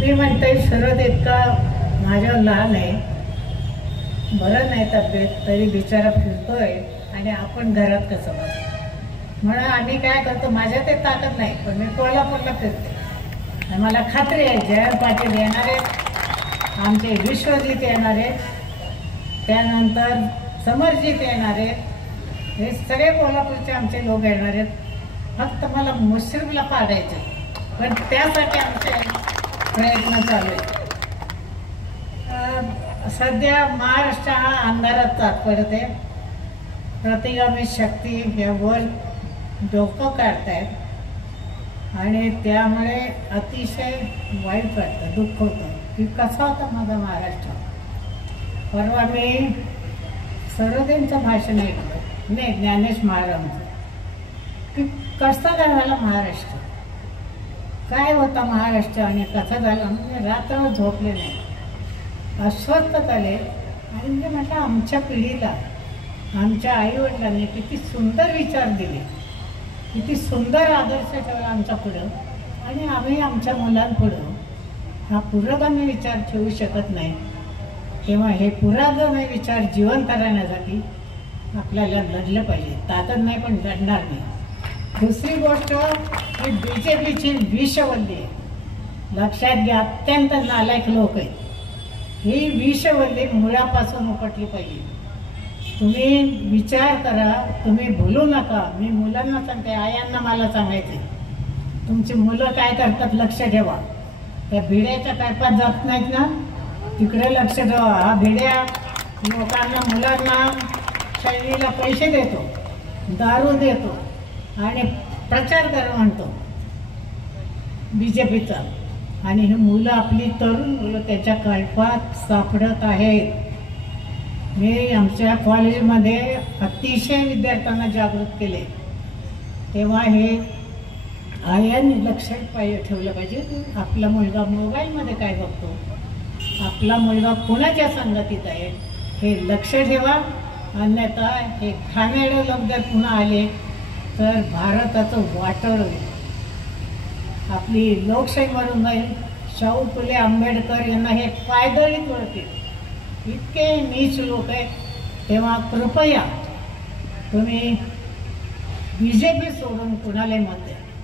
मी म्हणते शरद इतका माझ्यावर लहान आहे, बरं नाही तब्येत तरी बिचारा फिरतोय आणि आपण घरात कसं बस म्हणून आम्ही काय करतो, माझ्या ते ताकद नाही पण मी कोल्हापूरला फिरते आणि मला खात्री आहे जयंत पाटील येणार आहेत, आमचे विश्वजित येणार आहेत, त्यानंतर समरजित येणार आहेत, हे सगळे कोल्हापूरचे आमचे लोक येणार आहेत. फक्त मला मुश्रीफला पाडायचे पण त्यासाठी आमचे प्रयत्न चालू आहेत. सध्या महाराष्ट्र हा अंधारात तात्पडत आहे. प्रतिगामी शक्ती यावर डोकं काढतायत आणि त्यामुळे अतिशय वाईट वाटतं, दुःख होतं की कसा होता माझा महाराष्ट्र. परवा मी सरोदेंचं भाषण ऐकलं, नाही ज्ञानेश महाराजांचं, की कसा झाला महाराष्ट्र, काय होता महाराष्ट्र आणि कसा झाला. म्हणजे रात्रभर झोपले नाही, अस्वस्थ झाले. आणि म्हणजे म्हटलं आमच्या पिढीला आमच्या आईवडिलांनी किती सुंदर विचार दिले, किती सुंदर आदर्श ठेवला आमच्या पुढं, आणि आम्ही आमच्या मुलांपुढं हा पुरोगामी विचार ठेवू शकत नाही. तेव्हा हे पुरोगामी विचार जिवंत राहण्यासाठी आपल्याला लढलं पाहिजे. ताकद नाही पण लढणार नाही. दुसरी गोष्ट ही BJPची विषवल्ली आहे, लक्षात घ्या. अत्यंत नालायक लोक आहेत. ही विषवल्ली मुळापासून उपटली पाहिजे. तुम्ही विचार करा, तुम्ही भूलू नका. मी मुलांना सांगते, आयांना मला सांगायचे, तुमची मुलं काय करतात लक्ष ठेवा. त्या भिड्याच्या टायपात जात नाहीत ना, तिकडे लक्ष ठेवा. हा भिड्या लोकांना, मुलांना, शैलीला पैसे देतो, दारू देतो आणि प्रचार करा म्हणतो BJPचा. आणि ही मुलं, आपली तरुण मुलं त्याच्या कळपात सापडत आहेत. मी आमच्या कॉलेजमध्ये अतिशय विद्यार्थ्यांना जागृत केले. तेव्हा हे आयांनी लक्षात ठेवलं पाहिजे, आपला मुलगा मोबाईलमध्ये काय बघतो, आपला मुलगा कोणाच्या संगतीत आहे हे लक्ष ठेवा. अन्यथा हे घाणेरडे लोक जर पुन्हा आले तर भारताचं वाटोळ होईल, आपली लोकशाही मरून जाईल. शाहू फुले आंबेडकर यांना हे पायदळी तोडतील, इतके नीच लोक आहेत. तेव्हा कृपया तुम्ही BJP सोडून कुणाला मत द्या.